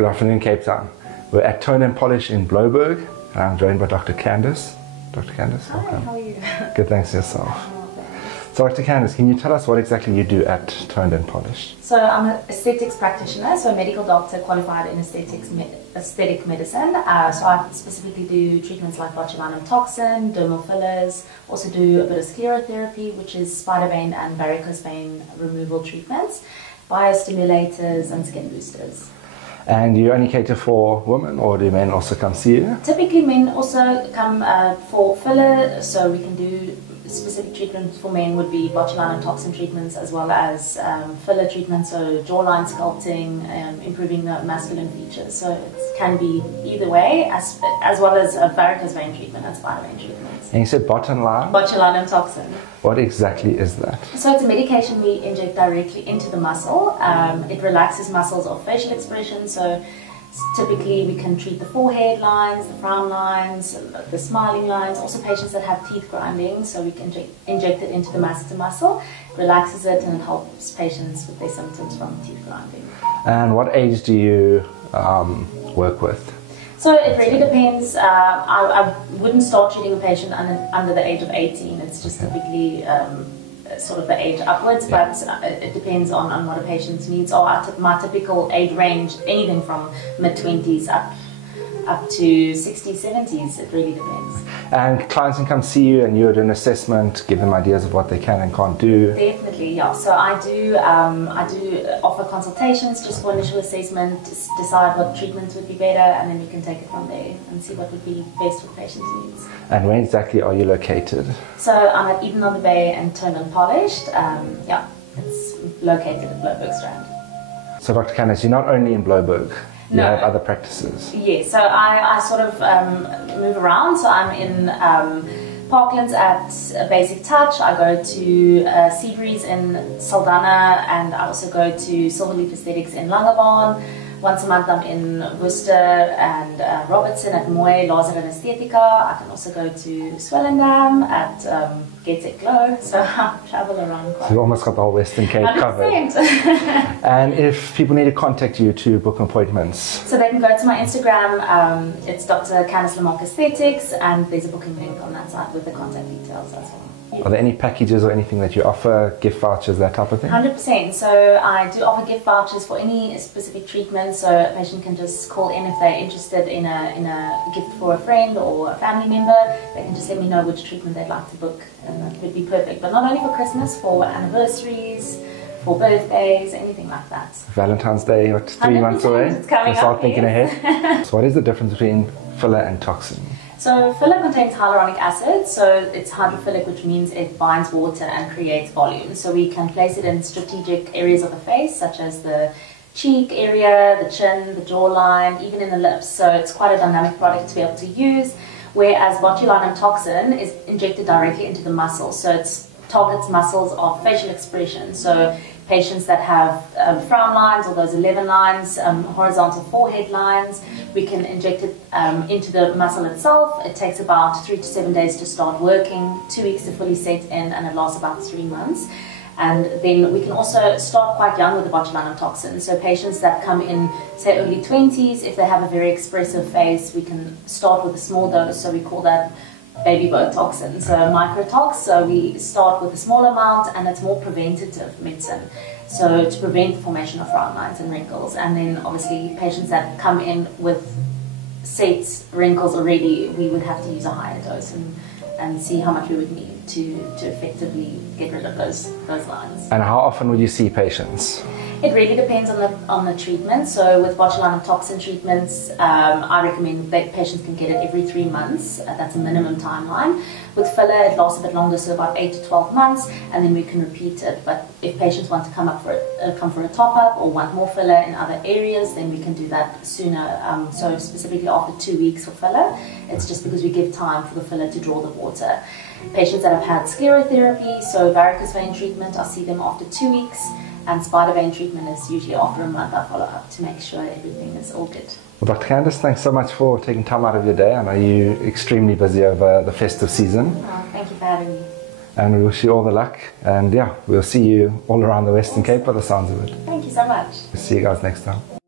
Good afternoon, Cape Town. We're at Tone and Polish in Bloberg, and I'm joined by Dr. Candace. Dr. Candace, hi, welcome. How are you? Good, thanks yourself. So Dr. Candace, can you tell us what exactly you do at Tone and Polish? So I'm an aesthetics practitioner, so a medical doctor qualified in aesthetic medicine. So I specifically do treatments like botulinum toxin, dermal fillers, also do a bit of sclerotherapy, which is spider vein and varicose vein removal treatments, biostimulators and skin boosters. And you only cater for women, or do men also come see you? Typically men also come for filler, so we can do specific treatments for men would be botulinum toxin treatments as well as filler treatments, so jawline sculpting, improving the masculine features. So it can be either way, as well as a varicose vein treatment and spider vein treatments. And you said botulinum? Botulinum toxin. What exactly is that? So it's a medication we inject directly into the muscle. It relaxes muscles of facial expression, so typically we can treat the forehead lines, the frown lines, the smiling lines, also patients that have teeth grinding, so we can inject it into the masseter muscle, relaxes it and it helps patients with their symptoms from teeth grinding. And what age do you work with? So it really depends. I wouldn't start treating a patient under the age of 18, it's just typically sort of the age upwards, but it depends on what a patient's needs are. My typical age range, anything from mid-20s up to 60s, 70s, it really depends. And clients can come see you and you do an assessment, give them ideas of what they can and can't do? Definitely, yeah. So I do offer consultations just for initial assessment, decide what treatments would be better, and then we can take it from there and see what would be best for the patient's needs. And where exactly are you located? So I'm at Eden on the Bay and Tone and Polished. Yeah, it's located at Bloberg Strand. So Dr. Candace, you're not only in Bloberg, you No. have other practices. Yes, so I sort of move around. So I'm in Parklands at Basic Touch. I go to Seabreeze in Saldanha, and I also go to Silverleaf Aesthetics in Langebaan. Once a month I'm in Worcester and Robertson at Mooi Laser and Aesthetica. I can also go to Swellendam at Get Set Glow, so I travel around quite. So you almost got the whole Western Cape 100%. covered. And if people need to contact you to book appointments? So they can go to my Instagram, it's Dr Candace La Marque Aesthetics, and there's a booking link on that site with the contact details as well. Are there any packages or anything that you offer, gift vouchers, that type of thing? 100%. So I do offer gift vouchers for any specific treatment, so a patient can just call in if they're interested in a gift for a friend or a family member. They can just let me know which treatment they'd like to book, and that would be perfect. But not only for Christmas, for anniversaries, for birthdays, anything like that. Valentine's Day, what, 3 months away? It's coming Start up, thinking yes. ahead. So what is the difference between filler and toxin? So filler contains hyaluronic acid, so it's hydrophilic, which means it binds water and creates volume. So we can place it in strategic areas of the face, such as the cheek area, the chin, the jawline, even in the lips. So it's quite a dynamic product to be able to use, whereas botulinum toxin is injected directly into the muscle. So it targets muscles of facial expression. So patients that have frown lines or those 11 lines, horizontal forehead lines, we can inject it into the muscle itself. It takes about 3 to 7 days to start working, 2 weeks to fully set in, and it lasts about 3 months. And then we can also start quite young with the botulinum toxin. So patients that come in, say, early 20s, if they have a very expressive face, we can start with a small dose, so we call that baby boat toxin, so microtox. So we start with a small amount, and it's more preventative medicine, so to prevent the formation of frown lines and wrinkles. And then obviously patients that come in with set wrinkles already, we would have to use a higher dose and see how much we would need to effectively get rid of those lines. And how often would you see patients? It really depends on the treatment. So with botulinum toxin treatments, I recommend that patients can get it every 3 months. That's a minimum timeline. With filler, it lasts a bit longer, so about 8 to 12 months, and then we can repeat it. But if patients want to come for a top-up or want more filler in other areas, then we can do that sooner. So specifically after 2 weeks for filler, it's just because we give time for the filler to draw the water. Patients that have had sclerotherapy, so varicose vein treatment, I see them after 2 weeks. And spider vein treatment is usually after a month. I follow up to make sure everything is all good. Well, Dr. Candace, thanks so much for taking time out of your day. I know you're extremely busy over the festive season. Oh, thank you for having me. And we wish you all the luck. And yeah, we'll see you all around the Western Cape by the sounds of it. Thank you so much. See you guys next time.